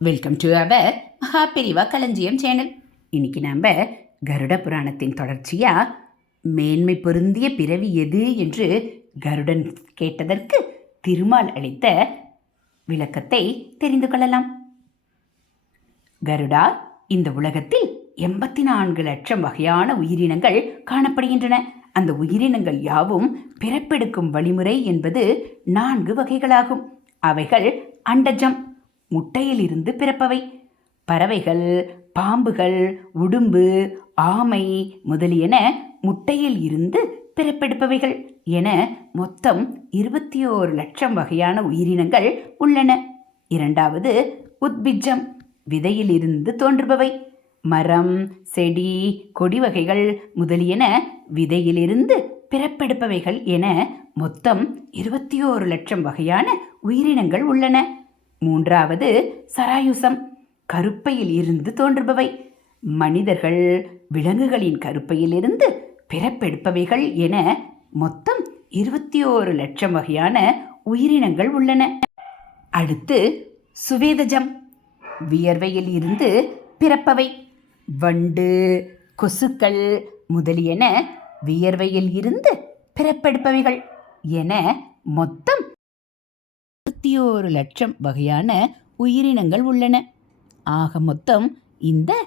Welcome to our Mahaperiyava களஞ்சியம் channel இன்னைக்கு நம்ம கருட புராணத்தின் தொடர்ச்சியாக மேன்மை பொருந்திய பிறவி எது என்று கருடன் கேட்டதற்கு திருமால் அளித்த விளக்கத்தை தெரிந்து கொள்ளலாம். கருடா இந்த உலகத்தில் எண்பத்தி நான்கு லட்சம் வகையான உயிரினங்கள் காணப்படுகின்றன. அந்த உயிரினங்கள் யாவும் பிறப்பெடுக்கும் வழிமுறை என்பது நான்கு வகைகளாகும். அவைகள் அண்டஜம் முட்டையிலிருந்து பிறப்பவை. பறவைகள் பாம்புகள் உடும்பு ஆமை முதலியன முட்டையில் இருந்து பிறப்பெடுப்பவைகள் என மொத்தம் இருபத்தி ஓரு லட்சம் வகையான உயிரினங்கள் உள்ளன. இரண்டாவது உத்பிஜம் விதையிலிருந்து தோன்றுபவை. மரம் செடி கொடி வகைகள் முதலியன விதையிலிருந்து பிறப்பெடுப்பவைகள் என மொத்தம் இருபத்தி ஓரு லட்சம் வகையான உயிரினங்கள் உள்ளன. மூன்றாவது சராயுசம். கருப்பையில் இருந்து தோன்றுபவை. மனிதர்கள் விலங்குகளின் கருப்பையிலிருந்து பிறப்பெடுப்பவைகள் என மொத்தம் இருபத்தி ஓரு லட்சம் வகையான உயிரினங்கள் உள்ளன. அடுத்து சுவேதஜம். வியர்வையில் இருந்து பிறப்பவை. வண்டு கொசுக்கள் முதலியன வியர்வையில் இருந்து பிறப்பெடுப்பவைகள் என மொத்தம் இருபத்தி ஓரு லட்சம் வகையான உயிரினங்கள் உள்ளன. ஆக மொத்தம் இந்த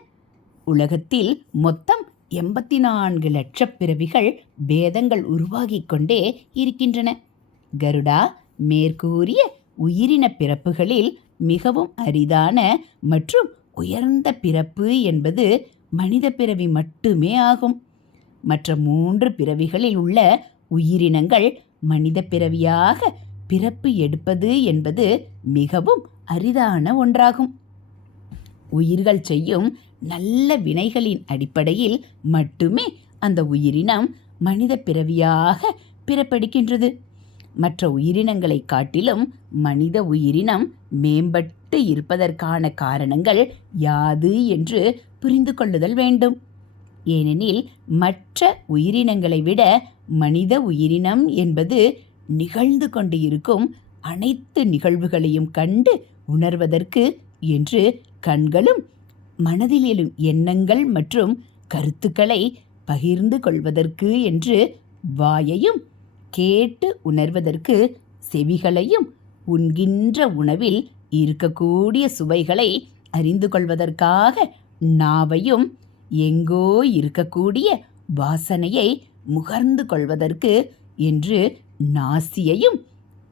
உலகத்தில் மொத்தம் எண்பத்தி நான்கு லட்சப் பிறவிகள் பேதங்கள் உருவாகி கொண்டே இருக்கின்றன. கருடா மேற்கூறிய உயிரின பிறப்புகளில் மிகவும் அரிதான மற்றும் உயர்ந்த பிறப்பு என்பது மனித பிறவி மட்டுமே ஆகும். மற்ற மூன்று பிறவிகளில் உள்ள உயிரினங்கள் மனித பிறவியாக பிறப்பு எடுப்பது என்பது மிகவும் அரிதான ஒன்றாகும். உயிர்கள் செய்யும் நல்ல வினைகளின் அடிப்படையில் மட்டுமே அந்த உயிரினம் மனித பிறவியாக பிறப்பெடுக்கின்றது மற்ற உயிரினங்களை காட்டிலும் மனித உயிரினம் மேம்பட்டு இருப்பதற்கான காரணங்கள் யாது என்று புரிந்து கொள்ளுதல் வேண்டும். ஏனெனில் மற்ற உயிரினங்களை விட மனித உயிரினம் என்பது நிகழ்ந்து கொண்டு இருக்கும் அனைத்து நிகழ்வுகளையும் கண்டு உணர்வதற்கு என்று கண்களும் மனதில் எழும் எண்ணங்கள் மற்றும் கருத்துக்களை பகிர்ந்து கொள்வதற்கு என்று வாயையும் கேட்டு உணர்வதற்கு செவிகளையும் உண்கின்ற உணவில் இருக்கக்கூடிய சுவைகளை அறிந்து கொள்வதற்காக நாவையும் எங்கோ இருக்கக்கூடிய வாசனையை முகர்ந்து கொள்வதற்கு என்று நாசியையும்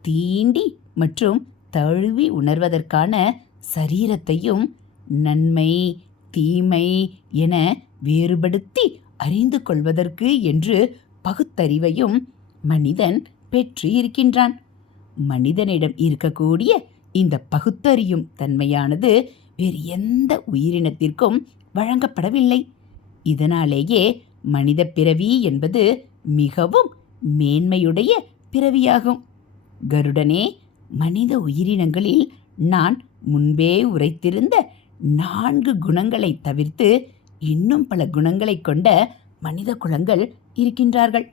தீண்டி மற்றும் தழுவி உணர்வதற்கான சரீரத்தையும் நன்மை தீமை என வேறுபடுத்தி அறிந்து கொள்வதற்கு என்று பகுத்தறிவையும் மனிதன் பெற்று இருக்கின்றான் மனிதனிடம் இருக்கக்கூடிய இந்த பகுத்தறியும் தன்மையானது வேறு எந்த உயிரினத்திற்கும் வழங்கப்படவில்லை. இதனாலேயே மனித பிறவி என்பது மிகவும் மேன்மையுடைய பிறவியாகும். கருடனே மனித உயிரினங்களில் நான் முன்பே உரைத்திருந்த நான்கு குணங்களை தவிர்த்து இன்னும் பல குணங்களை கொண்ட மனித குலங்கள் இருக்கின்றார்கள்.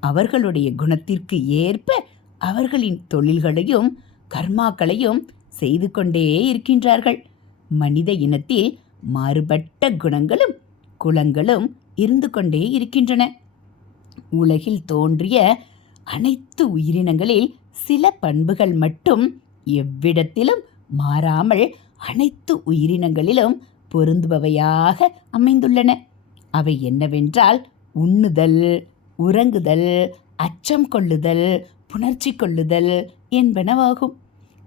அவர்களுடைய குணத்திற்கு ஏற்ப அவர்களின் தொழில்களையும் கர்மாக்களையும் செய்து கொண்டே இருக்கின்றார்கள். மனித இனத்தில் மாறுபட்ட குணங்களும் குலங்களும் இருந்து கொண்டே இருக்கின்றன. உலகில் தோன்றிய அனைத்து உயிரினங்களில் சில பண்புகள் மட்டும் எவ்விடத்திலும் மாறாமல் அனைத்து உயிரினங்களிலும் பொருந்துபவையாக அமைந்துள்ளன. அவை என்னவென்றால் உண்ணுதல் உறங்குதல் அச்சம் கொள்ளுதல் புணர்ச்சி கொள்ளுதல் என்பனவாகும்.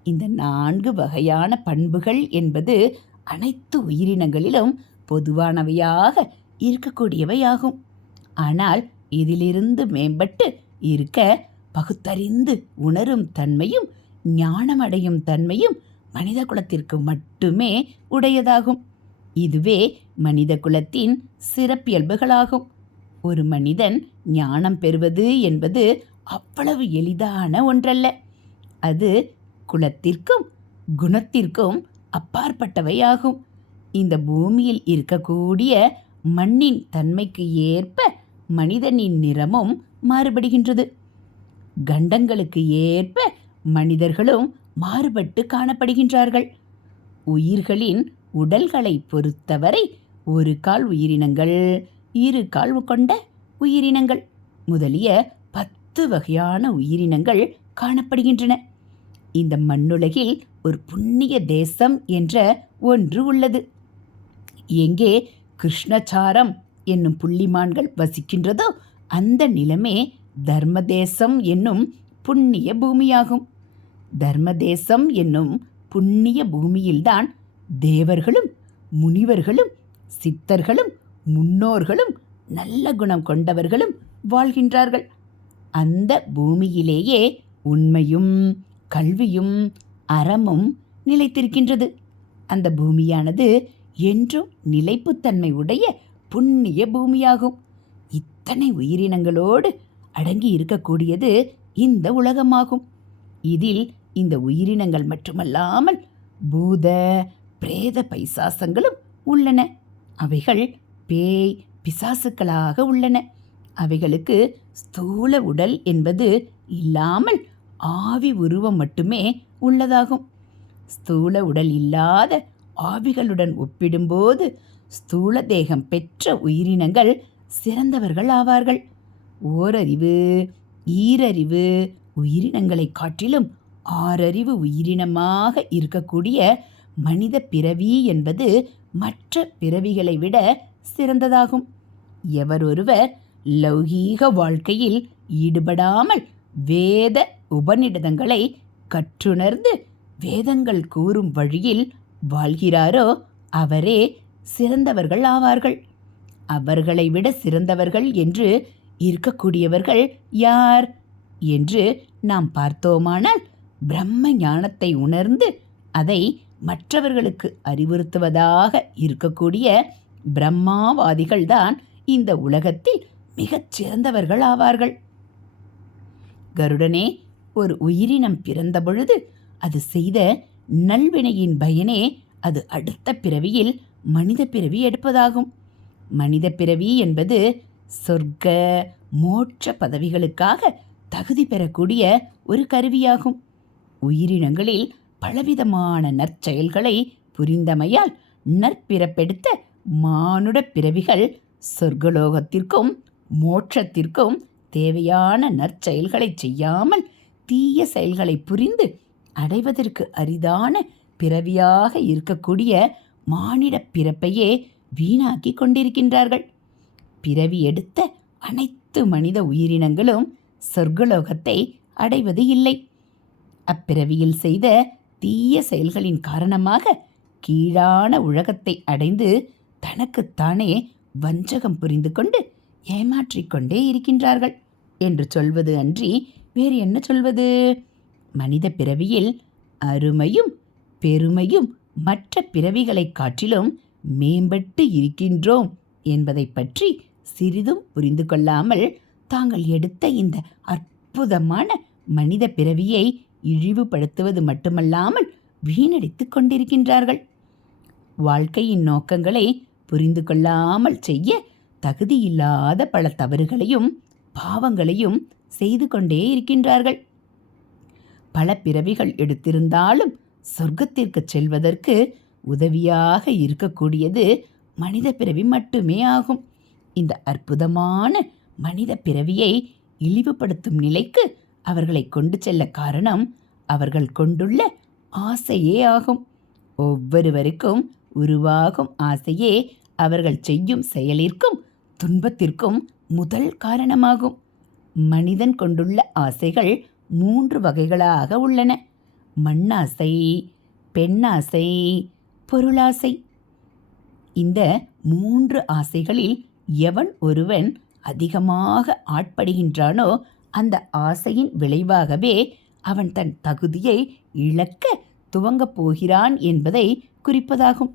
இந்த நான்கு வகையான பண்புகள் என்பது அனைத்து உயிரினங்களிலும் பொதுவானவையாக இருக்கக்கூடியவையாகும். ஆனால் இதிலிருந்து மேம்பட்டு இருக்க பகுத்தறிந்து உணரும் தன்மையும் ஞானமடையும் தன்மையும் மனித குலத்திற்கு மட்டுமே உடையதாகும். இதுவே மனித குலத்தின் சிறப்பியல்புகளாகும். ஒரு மனிதன் ஞானம் பெறுவது என்பது அவ்வளவு எளிதான ஒன்றல்ல. அது குலத்திற்கும் குணத்திற்கும் அப்பாற்பட்டவையாகும். இந்த பூமியில் இருக்கக்கூடிய மண்ணின் தன்மைக்கு ஏற்ப மனிதனின் நிறமும் மாறுபடுகின்றது. கண்டங்களுக்கு ஏற்ப மனிதர்களும் மாறுபட்டு காணப்படுகின்றார்கள். உயிர்களின் உடல்களை பொறுத்தவரை ஒரு கால் உயிரினங்கள் இரு கால் கொண்ட உயிரினங்கள் முதலிய பத்து வகையான உயிரினங்கள் காணப்படுகின்றன. இந்த மண்ணுலகில் ஒரு புண்ணிய தேசம் என்ற ஒன்று உள்ளது. எங்கே கிருஷ்ணசாரம் என்னும் புள்ளிமான்கள் வசிக்கின்றதோ அந்த நிலமே தர்மதேசம் என்னும் புண்ணிய பூமியாகும். தர்மதேசம் என்னும் புண்ணிய பூமியில்தான் தேவர்களும் முனிவர்களும் சித்தர்களும் முன்னோர்களும் நல்ல குணம் கொண்டவர்களும் வாழ்கின்றார்கள். அந்த பூமியிலேயே உண்மையும் கல்வியும் அறமும் நிலைத்திருக்கின்றது. அந்த பூமியானது என்றும் நிலைப்புத்தன்மை உடைய புண்ணிய பூமியாகும். அத்தனை உயிரினங்களோடு அடங்கி இருக்கக்கூடியது இந்த உலகமாகும். இதில் இந்த உயிரினங்கள் மட்டுமல்லாமல் பூத பிரேத பைசாசங்களும் உள்ளன. அவைகள் பேய் பிசாசுக்களாக உள்ளன. அவைகளுக்கு ஸ்தூல உடல் என்பது இல்லாமல் ஆவி உருவம் மட்டுமே உள்ளதாகும். ஸ்தூல உடல் இல்லாத ஆவிகளுடன் ஒப்பிடும்போது ஸ்தூல தேகம் பெற்ற உயிரினங்கள் சிறந்தவர்கள் ஆவார்கள். ஓரறிவு ஈரறிவு உயிரினங்களை காட்டிலும் ஆறறிவு உயிரினமாக இருக்கக்கூடிய மனித பிறவி என்பது மற்ற பிறவிகளை விட சிறந்ததாகும். எவரொருவர் லௌகீக வாழ்க்கையில் ஈடுபடாமல் வேத உபநிடதங்களை கற்றுணர்ந்து வேதங்கள் கூறும் வழியில் வாழ்கிறாரோ அவரே சிறந்தவர்கள் ஆவார்கள். அவர்களை விட சிறந்தவர்கள் என்று இருக்கக்கூடியவர்கள் யார்? என்று நாம் பார்த்தோமானால் பிரம்ம ஞானத்தை உணர்ந்து அதை மற்றவர்களுக்கு அறிவுறுத்துவதாக இருக்கக்கூடிய பிரம்மாவாதிகள்தான் இந்த உலகத்தில் மிகச் சிறந்தவர்கள் ஆவார்கள். கருடனே ஒரு உயிரினம் பிறந்த பொழுது அது செய்த நல்வினையின் பயனே அது அடுத்த பிறவியில் மனித பிறவி எடுப்பதாகும். மனித பிறவி என்பது சொர்க்க மோட்ச பதவிகளுக்காக தகுதி பெறக்கூடிய ஒரு கருவியாகும். உயிரினங்களில் பலவிதமான நற்செயல்களை புரிந்தமையால் நற்பிறப்பெடுத்த மானுட பிறவிகள் சொர்க்கலோகத்திற்கும் மோட்சத்திற்கும் தேவையான நற்செயல்களை செய்யாமல் தீய செயல்களை புரிந்து அடைவதற்கு அரிதான பிறவியாக இருக்கக்கூடிய மானிட பிறப்பையே வீணாக்கி கொண்டிருக்கின்றார்கள். பிறவி எடுத்த அனைத்து மனித உயிரினங்களும் சொர்க்கலோகத்தை அடைவது இல்லை. அப்பிறவியில் செய்த தீய செயல்களின் காரணமாக கீழான உலகத்தை அடைந்து தனக்குத்தானே வஞ்சகம் புரிந்து கொண்டு ஏமாற்றிக் கொண்டே இருக்கின்றார்கள். என்று சொல்வது அன்றி வேறு என்ன சொல்வது? மனித பிறவியில் அருமையும் பெருமையும் மற்ற பிறவிகளைக் காட்டிலும் மேம்பட்டு இருக்கின்றோம் என்பதை பற்றி சிறிதும் புரிந்து கொள்ளாமல் தாங்கள் எடுத்த இந்த அற்புதமான மனித பிறவியை இழிவுபடுத்துவது மட்டுமல்லாமல் வீணடித்துக் கொண்டிருக்கின்றார்கள். வாழ்க்கையின் நோக்கங்களை புரிந்து கொள்ளாமல் செய்ய தகுதியில்லாத பல தவறுகளையும் பாவங்களையும் செய்து கொண்டே இருக்கின்றார்கள். பல பிறவிகள் எடுத்திருந்தாலும் சொர்க்கத்திற்கு செல்வதற்கு உதவியாக இருக்கக்கூடியது மனித பிறவி மட்டுமே ஆகும். இந்த அற்புதமான மனித பிறவியை இழிவுபடுத்தும் நிலைக்கு அவர்களை கொண்டு செல்ல காரணம் அவர்கள் கொண்டுள்ள ஆசையே ஆகும். ஒவ்வொருவருக்கும் உருவாகும் ஆசையே அவர்கள் செய்யும் செயலிற்கும் துன்பத்திற்கும் முதல் காரணமாகும். மனிதன் கொண்டுள்ள ஆசைகள் மூன்று வகைகளாக உள்ளன. மண்ணாசை பெண்ணாசை பொருளாசை. இந்த மூன்று ஆசைகளில் எவன் ஒருவன் அதிகமாக ஆட்படுகின்றானோ அந்த ஆசையின் விளைவாகவே அவன் தன் தகுதியை இழக்க துவங்கப் போகிறான் என்பதை குறிப்பதாகும்.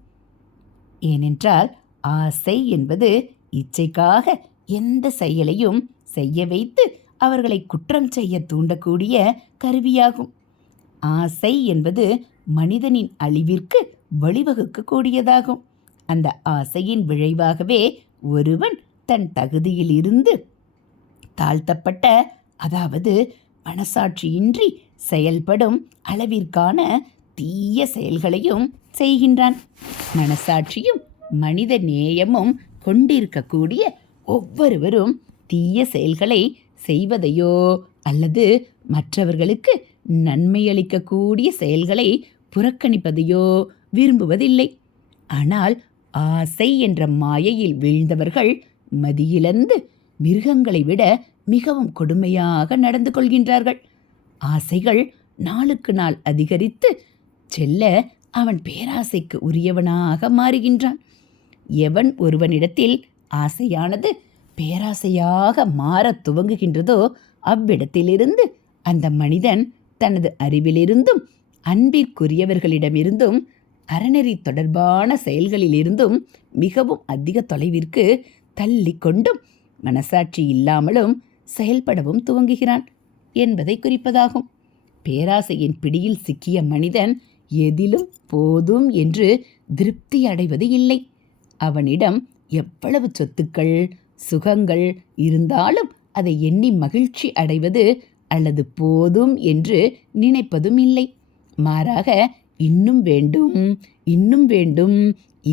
ஏனென்றால் ஆசை என்பது இச்சைக்காக எந்த செயலையும் செய்ய வைத்து அவர்களை குற்றம் செய்ய தூண்டக்கூடிய கருவியாகும். ஆசை என்பது மனிதனின் அழிவிற்கு வழிவகுக்கக்கூடியதாகும் அந்த ஆசையின் விளைவாகவே ஒருவன் தன் தகுதியில் இருந்து தாழ்த்தப்பட்ட அதாவது மனசாட்சியின்றி செயல்படும் அளவிற்கான தீய செயல்களையும் செய்கின்றான். மனசாட்சியும் மனித நேயமும் கொண்டிருக்கக்கூடிய ஒவ்வொருவரும் தீய செயல்களை செய்வதையோ அல்லது மற்றவர்களுக்கு நன்மையளிக்கக்கூடிய செயல்களை புறக்கணிப்பதையோ விரும்புவதில்லை. ஆனால் ஆசை என்ற மாயையில் வீழ்ந்தவர்கள் மதியிழந்து மிருகங்களை விட மிகவும் கொடுமையாக நடந்து கொள்கின்றார்கள். ஆசைகள் நாளுக்கு நாள் அதிகரித்து செல்ல அவன் பேராசைக்கு உரியவனாக மாறுகின்றான். எவன் ஒருவனிடத்தில் ஆசையானது பேராசையாக மாறத் துவங்குகின்றதோ அவ்விடத்திலிருந்து அந்த மனிதன் தனது அறிவிலிருந்தும் அன்பிற்குரியவர்களிடமிருந்தும் அறநெறி தொடர்பான செயல்களிலிருந்தும் மிகவும் அதிக தொலைவிற்கு தள்ளிக்கொண்டும் மனசாட்சி இல்லாமலும் செயல்படவும் துவங்குகிறான் என்பதை குறிப்பதாகும். பேராசையின் பிடியில் சிக்கிய மனிதன் எதிலும் போதும் என்று திருப்தி அடைவது இல்லை. அவனிடம் எவ்வளவு சொத்துக்கள் சுகங்கள் இருந்தாலும் அதை எண்ணி மகிழ்ச்சி அடைவது அல்லது போதும் என்று நினைப்பதும் இல்லை. மாறாக இன்னும் வேண்டும் இன்னும் வேண்டும்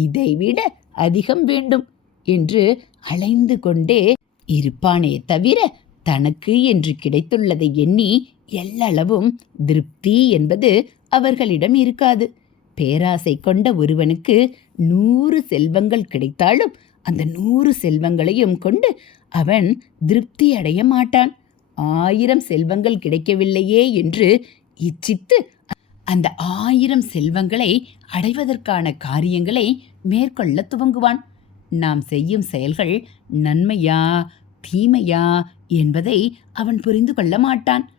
இதைவிட அதிகம் வேண்டும் என்று அலைந்து கொண்டே இருப்பானே தவிர தனக்கு என்று கிடைத்துள்ளதை எண்ணி எல்லளவும் திருப்தி என்பது அவர்களிடம் இருக்காது. பேராசை கொண்ட ஒருவனுக்கு நூறு செல்வங்கள் கிடைத்தாலும் அந்த நூறு செல்வங்களையும் கொண்டு அவன் திருப்தி அடைய மாட்டான். ஆயிரம் செல்வங்கள் கிடைக்கவில்லையே என்று இச்சித்து அந்த ஆயிரம் செல்வங்களை அடைவதற்கான காரியங்களை மேற்கொள்ள துவங்குவான். நாம் செய்யும் செயல்கள் நன்மையா தீமையா என்பதை அவன் புரிந்து கொள்ள மாட்டான்.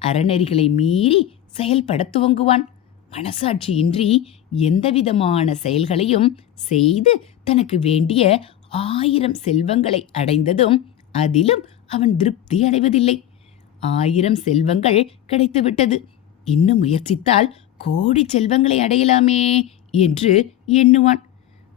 அறநெறிகளை மீறி செயல்பட துவங்குவான். மனசாட்சியின்றி எந்தவிதமான செயல்களையும் செய்து தனக்கு வேண்டிய ஆயிரம் செல்வங்களை அடைந்ததும் அதிலும் அவன் திருப்தி அடைவதில்லை. ஆயிரம் செல்வங்கள் கிடைத்துவிட்டது. இன்னும் முயற்சித்தால் கோடி செல்வங்களை அடையலாமே என்று எண்ணுவான்.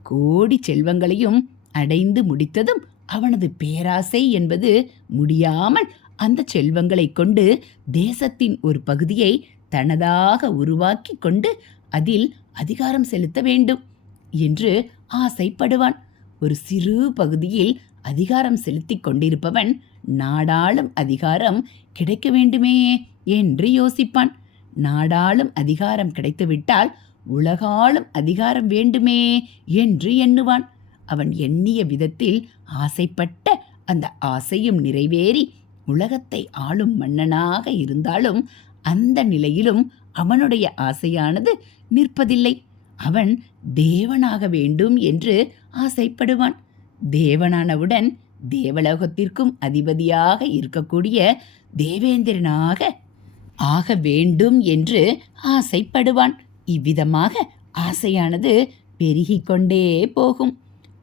கோடி செல்வங்களையும் அடைந்து முடித்ததும் அவனது பேராசை என்பது முடியாமல் அந்த செல்வங்களை கொண்டு தேசத்தின் ஒரு பகுதியை தனதாக உருவாக்கி கொண்டு அதில் அதிகாரம் செலுத்த வேண்டும் என்று ஆசைப்படுவான். ஒரு சிறு பகுதியில் அதிகாரம் செலுத்திக் கொண்டிருப்பவன் நாடாளும் அதிகாரம் கிடைக்க வேண்டுமே என்று யோசிப்பான். நாடாளும் அதிகாரம் கிடைத்துவிட்டால் உலகாலும் அதிகாரம் வேண்டுமே என்று எண்ணுவான். அவன் எண்ணிய விதத்தில் ஆசைப்பட்ட அந்த ஆசையும் நிறைவேறி உலகத்தை ஆளும் மன்னனாக இருந்தாலும் அந்த நிலையிலும் அவனுடைய ஆசையானது நிற்பதில்லை. அவன் தேவனாக வேண்டும் என்று ஆசைப்படுவான். தேவனானவுடன் தேவலோகத்திற்கும் அதிபதியாக இருக்கக்கூடிய தேவேந்திரனாக ஆக வேண்டும் என்று ஆசைப்படுவான். இவ்விதமாக ஆசையானது பெருகிக்கொண்டே போகும்.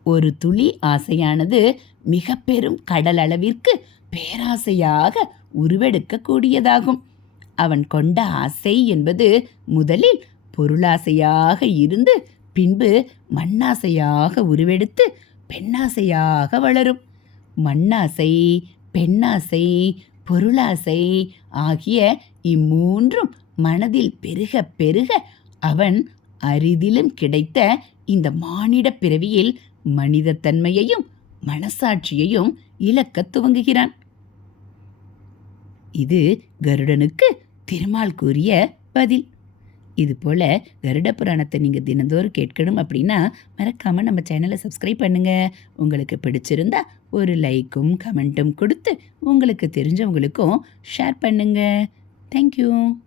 ஒரு துளி ஆசையானது மிக பெரும் கடல் அளவிற்கு பேராசையாக உருவெடுக்கக்கூடியதாகும். அவன் கொண்ட ஆசை என்பது முதலில் பொருளாசையாக இருந்து பின்பு மண்ணாசையாக உருவெடுத்து பெண்ணாசையாக வளரும். மண்ணாசை பெண்ணாசை பொருளாசை ஆகிய இம்மூன்றும் மனதில் பெருக பெருக அவன் அரிதிலும் கிடைத்த இந்த மானிட பிறவியில் மனிதத்தன்மையையும் மனசாட்சியையும் இழக்கத் துவங்குகிறான். இது கருடனுக்கு திருமால் கூறிய பதில். இதுபோல் கருட புராணத்தை நீங்கள் தினந்தோறும் கேட்கணும் அப்படின்னா மறக்காமல் நம்ம சேனலை சப்ஸ்கிரைப் பண்ணுங்கள் உங்களுக்கு பிடிச்சிருந்தா ஒரு லைக்கும் கமெண்ட்டும் கொடுத்து உங்களுக்கு தெரிஞ்சவங்களுக்கும் ஷேர் பண்ணுங்கள் Thank you.